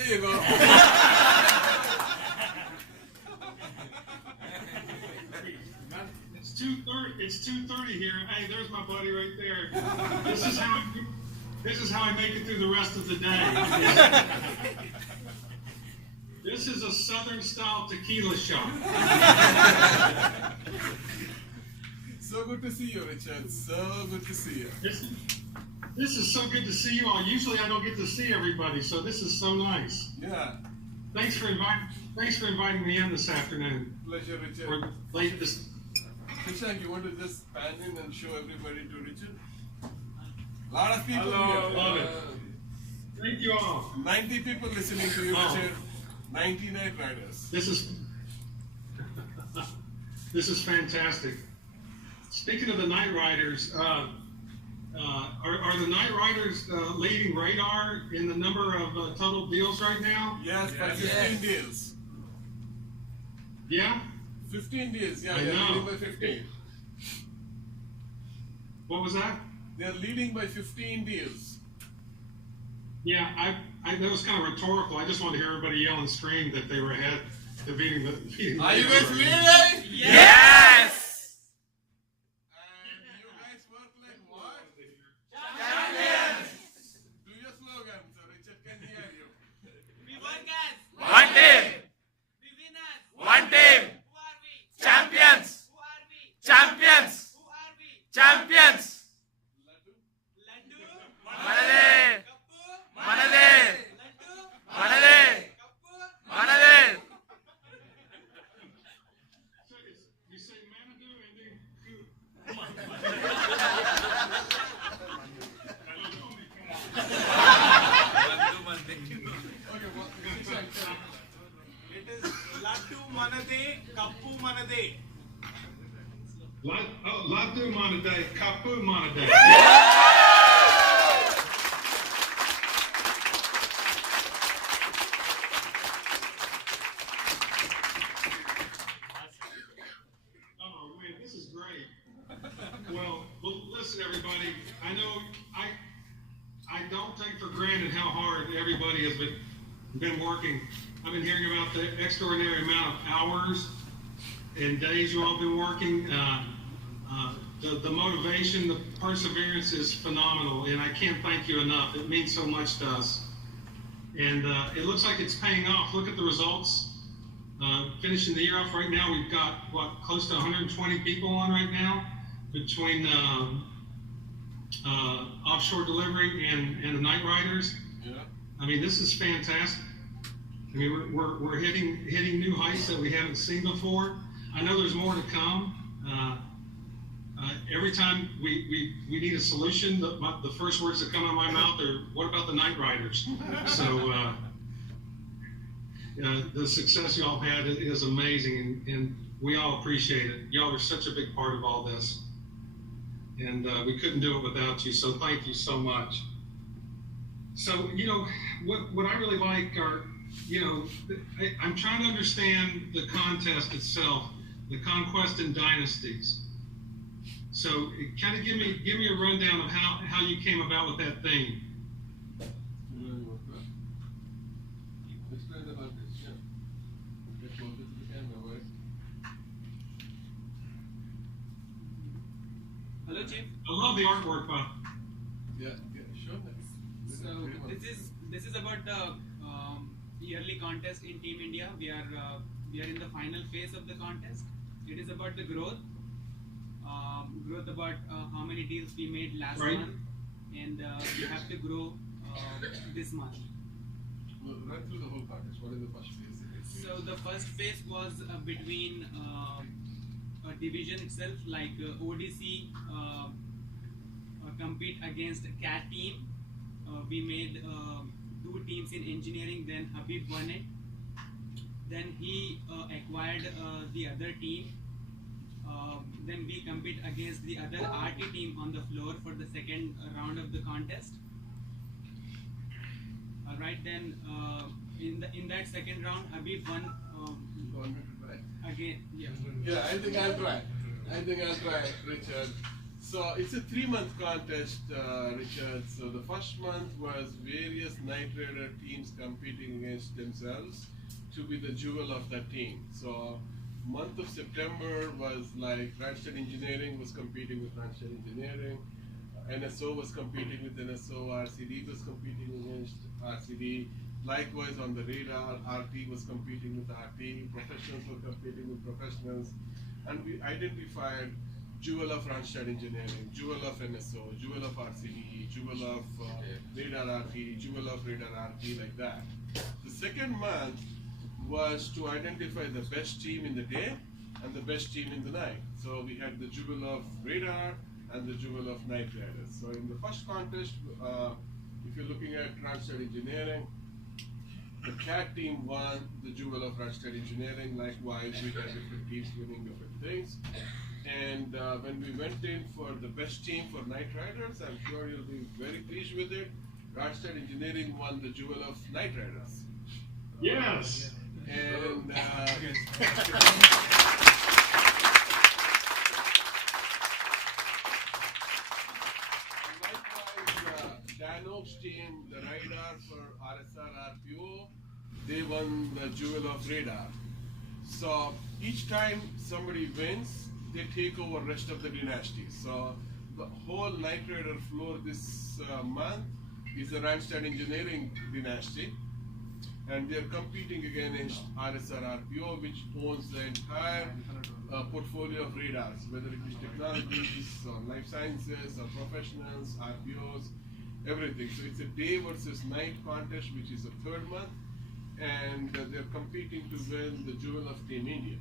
There you go. It's 2:30. It's 2:30 here. Hey, there's my buddy right there. This is how I make it through the rest of the day. This is a Southern style tequila shot. So good to see you, Richard. So good to see you. This is so good to see you all. Usually I don't get to see everybody, so this is so nice. Yeah. Thanks for inviting me in this afternoon. Pleasure, Richard. Or late this. Krishna, you want to just pan in and show everybody to Richard? A lot of people Hello, here. love it. Thank you all. 90 people listening to you, Richard. 99 riders. This is fantastic. Speaking of the night riders, are the night riders leading radar in the number of total deals right now? Yes, by 15 deals. Yeah? 15 deals, yeah, I they're know. leading by 15. What was that? They're leading by 15 deals. Yeah, that was kind of rhetorical. I just wanted to hear everybody yell and scream that they were ahead of beating the. Are you guys leading? Yes! And you guys work like what? Champions! Do your slogan so Richard can hear you. We work as One team! we win as One team! who are we? Champions! Who are we? Champions! Who are we? Champions! Laddu, Manade! Kappu, Manade! Laddu, Manade! Kappu. Manade! You say Manadu and then Ku. Okay, well, Richard, tell me. It is Laddu Manade, Kappu Manade. Latu Manade, Kapu Manade. Oh man, this is great. Well, listen, everybody. I know I don't take for granted how hard everybody has been working. I've been hearing about the extraordinary amount of hours and days you all been working. The motivation, the perseverance is phenomenal, and I can't thank you enough. It means so much to us. And it looks like it's paying off. Look at the results. Finishing the year off right now, we've got, close to 120 people on right now between offshore delivery and the night riders. Yeah. I mean, this is fantastic. I mean, we're hitting new heights that we haven't seen before. I know there's more to come. Every time we need a solution, the first words that come out of my mouth are, "What about the night riders?" So the success y'all had is amazing, and we all appreciate it. Y'all are such a big part of all this, and we couldn't do it without you. So thank you so much. So what I really like are, I'm trying to understand the contest itself, the Conquest and Dynasties. So kind of give me a rundown of how you came about with that theme. Explain the contest, yeah. Get closer to the camera, right? Hello, Chief. I love the artwork, Bob. Yeah, sure. So this is about the yearly contest in Team India. We are in the final phase of the contest. It is about the growth about how many deals we made last month, and we have to grow this month. Well, run through the whole contest. What is the first phase? So the first phase was between a division itself, like ODC compete against a CAT team. We made 2 teams in engineering, then Habib won it. Then he acquired the other team. Then we compete against the other RT team on the floor for the second round of the contest. Alright, then in that second round, Habib won again. Yeah. Yeah, I think I'll try, Richard. So it's a 3-month contest, Richard. So the first month was various Knight Rider teams competing against themselves to be the jewel of that team. So month of September was like Randstad Engineering was competing with Randstad Engineering, NSO was competing with NSO, RCD was competing against RCD. Likewise on the radar, RT was competing with RT, professionals were competing with professionals, and we identified jewel of Randstad Engineering, jewel of NSO, jewel of RCD, jewel of radar RT, jewel of radar RT, like that. The second month was to identify the best team in the day and the best team in the night. So we had the jewel of radar and the jewel of Knight Riders. So in the first contest, if you're looking at Randstad Engineering, the CAT team won the jewel of Randstad Engineering. Likewise, we had different teams winning different things. And when we went in for the best team for Knight Riders, I'm sure you'll be very pleased with it. Randstad Engineering won the jewel of Knight Riders. Yes. And likewise, Dano's team, the radar for RSR RPO, they won the jewel of radar. So each time somebody wins, they take over rest of the dynasty. So the whole Knight Rider floor this month is the Randstad Engineering dynasty, and they are competing against RSR RPO, which owns the entire portfolio of radars, whether it is technologies, or life sciences, or professionals, RPOs, everything. So it's a day versus night contest, which is the third month, and they're competing to win the jewel of Team India.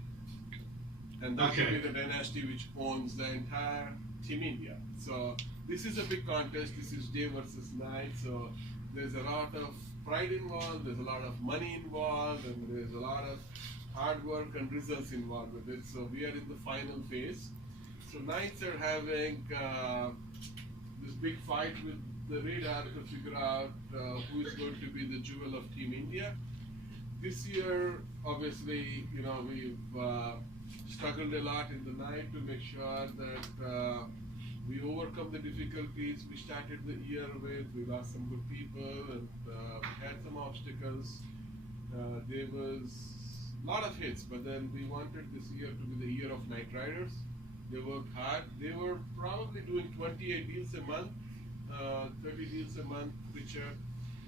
And that will be the dynasty which owns the entire Team India. So this is a big contest. This is day versus night. So there's a lot of pride involved, there's a lot of money involved, and there's a lot of hard work and results involved with it. So we are in the final phase. So Knights are having this big fight with the radar to figure out who is going to be the jewel of Team India. This year, obviously, you know, we've struggled a lot in the night to make sure that we overcome the difficulties we started the year with. We lost some good people, and we had some obstacles. There was a lot of hits, but then we wanted this year to be the year of Knight Riders. They worked hard. They were probably doing 28 deals a month, 30 deals a month, Richard,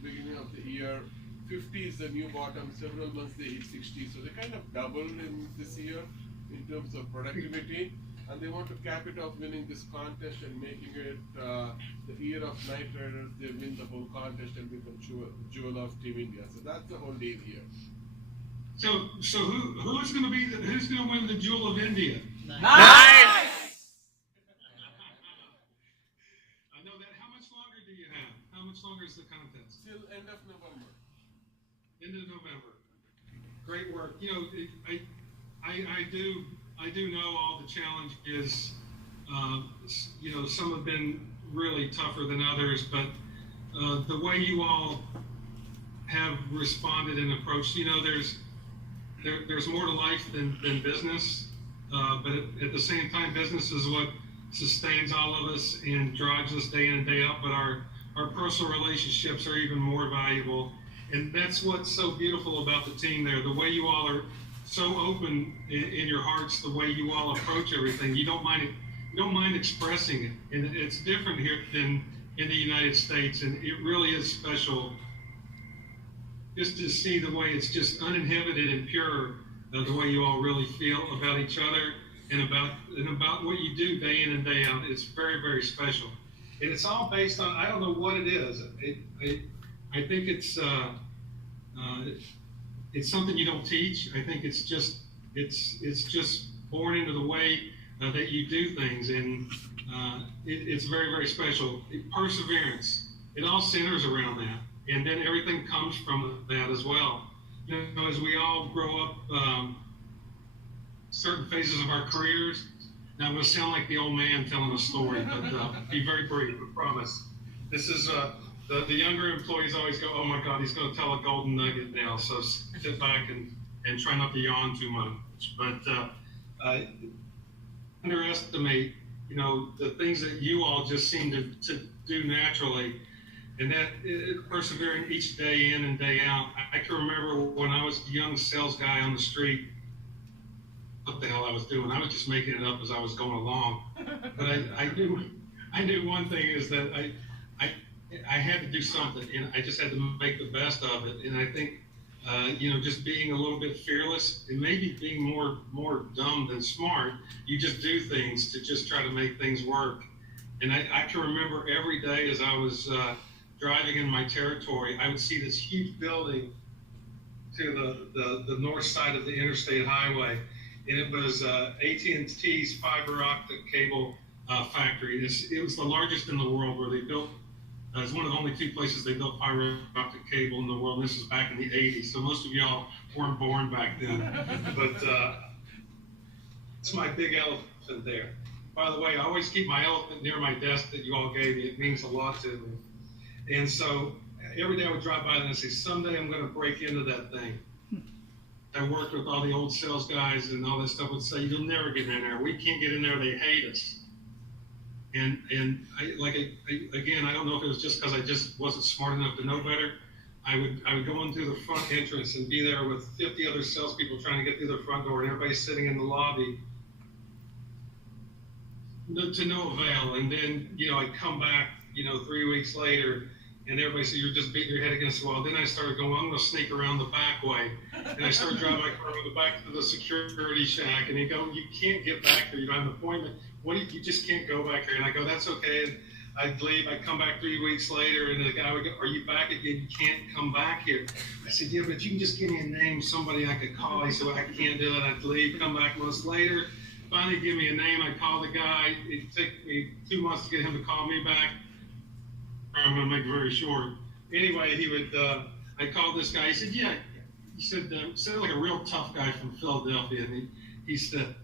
beginning of the year. 50 is the new bottom. Several months they hit 60, so they kind of doubled in this year in terms of productivity, and they want to cap it off winning this contest and making it the year of Knight Riders. They win the whole contest and become jewel of Team India. So that's the whole deal here. So who's going to win the jewel of India? Nice! I know that. How much longer do you have? How much longer is the contest? Till end of November. End of November. Great work. You know, I do know all the challenges. You know, some have been really tougher than others, but the way you all have responded and approached, you know, there's more to life than business, but at the same time, business is what sustains all of us and drives us day in and day out, but our personal relationships are even more valuable. And that's what's so beautiful about the team there. The way you all are so open in your hearts, the way you all approach everything. You don't mind expressing it. And it's different here than in the United States. And it really is special just to see the way it's just uninhibited and pure, the way you all really feel about each other and about what you do day in and day out. It's very, very special. And it's all based on, I don't know what it is. I think it's something you don't teach. I think it's just born into the way that you do things, and it's very, very special. Perseverance. It all centers around that, and then everything comes from that as well. You know, as we all grow up, certain phases of our careers. Now I'm going to sound like the old man telling a story, but be very brief. I promise. This is. The younger employees always go, oh my God, he's going to tell a golden nugget now. So sit back and try not to yawn too much. But underestimate, the things that you all just seem to do naturally, and that persevering each day in and day out. I can remember when I was a young sales guy on the street, what the hell I was doing. I was just making it up as I was going along. But I knew one thing is that I had to do something, and I just had to make the best of it. And I think, just being a little bit fearless and maybe being more dumb than smart, you just do things to just try to make things work. And I can remember every day as I was driving in my territory, I would see this huge building to the north side of the interstate highway, and it was AT&T's fiber optic cable factory. It was the largest in the world, where they built. It's one of the only two places they built fiber optic cable in the world. And this was back in the 80s, so most of y'all weren't born back then. But it's my big elephant there. By the way, I always keep my elephant near my desk that you all gave me. It means a lot to me. And so every day I would drive by and I'd say, someday I'm going to break into that thing. I worked with all the old sales guys and all that stuff would say, you'll never get in there. We can't get in there. They hate us. And again, I don't know if it was just because I just wasn't smart enough to know better. I would go in through the front entrance and be there with 50 other salespeople trying to get through the front door, and everybody's sitting in the lobby to no avail. And then, I'd come back, 3 weeks later, and everybody said, you're just beating your head against the wall. Then I started going, I'm going to sneak around the back way. And I started driving my car around the back to the security shack. And he'd go, you can't get back there. You don't have an appointment. You just can't go back there. And I go, that's okay. And I'd leave. I'd come back 3 weeks later, and the guy would go, are you back again? You can't come back here. I said, yeah, but you can just give me a name, somebody I could call. He said, well, I can't do it. I'd leave, come back months later. Finally, give me a name. I call the guy. It took me 2 months to get him to call me back. I'm going to make it very short. Anyway, I called this guy. He said, yeah. He said, sounded like a real tough guy from Philadelphia. And he said,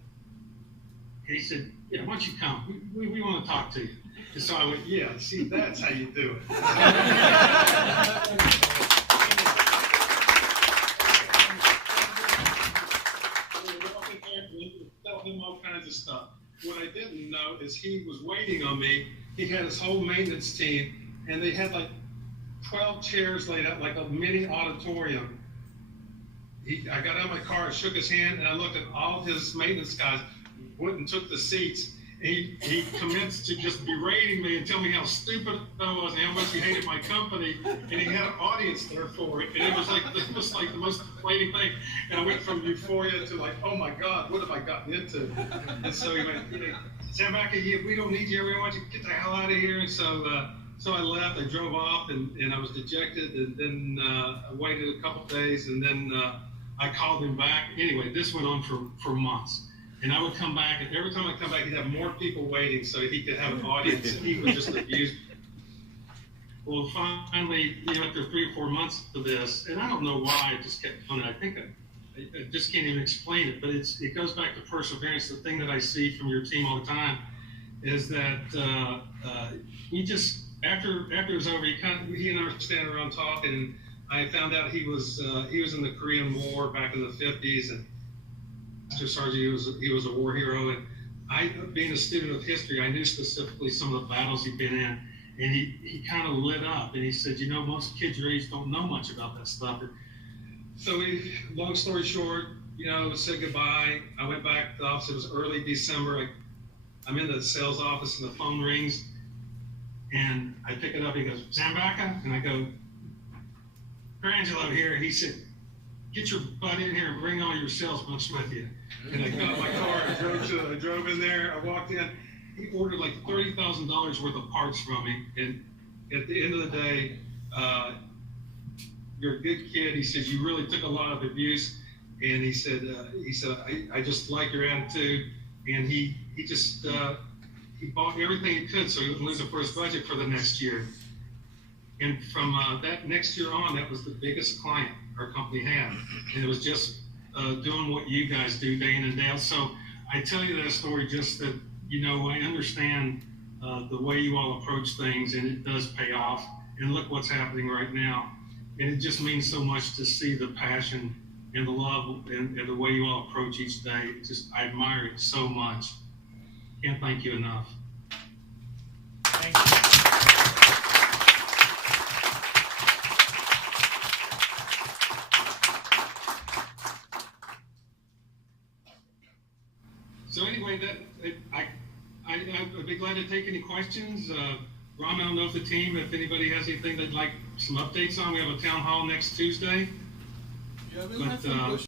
yeah, why don't you come? We want to talk to you. And so I went, yeah, see, that's how you do it. Tell him all kinds of stuff. What I didn't know is he was waiting on me. He had his whole maintenance team, and they had like 12 chairs laid out, like a mini auditorium. I got out of my car, I shook his hand, and I looked at all his maintenance guys, went and took the seats. He commenced to just berating me and tell me how stupid I was and how much he hated my company, and he had an audience there for it, and it was like the most deflating thing. And I went from euphoria to like, oh my God, what have I gotten into? And so he went, Zambacca, we don't need you. We want you to get the hell out of here. And so I left. I drove off, and I was dejected. And then I waited a couple of days, and then I called him back. Anyway, this went on for months. And I would come back, and every time I come back, he'd have more people waiting so he could have an audience, and he would just abuse me. Well, finally, after 3 or 4 months of this, and I don't know why I just kept doing it. I think I just can't even explain it, but it goes back to perseverance. The thing that I see from your team all the time is that he just, after it was over, he and I were standing around talking, and I found out he was in the Korean War back in the 50s, and Master Sergeant, he was a war hero, and I, being a student of history, I knew specifically some of the battles he'd been in, and he kind of lit up, and he said, most kids your age don't know much about that stuff. And so long story short, said goodbye. I went back to the office. It was early December. I'm in the sales office, and the phone rings, and I pick it up. He goes, Zambacca? And I go, Angelo here. And he said, get your butt in here and bring all your sales books with you. And I got my car, I drove in there, I walked in. He ordered like $30,000 worth of parts from me. And at the end of the day, you're a good kid. He said, you really took a lot of abuse. And he said, I just like your attitude. And he bought everything he could so he wouldn't lose the first budget for the next year. And from that next year on, that was the biggest client our company had. And it was just doing what you guys do day in and day out. So I tell you that story just that, I understand the way you all approach things, and it does pay off. And look what's happening right now. And it just means so much to see the passion and the love and the way you all approach each day. I admire it so much. Can't thank you enough. Thank you. So anyway, I'd be glad to take any questions. Ram, I'll know the team if anybody has anything they'd like some updates on. We have a town hall next Tuesday. Yeah, we'll But, have some questions.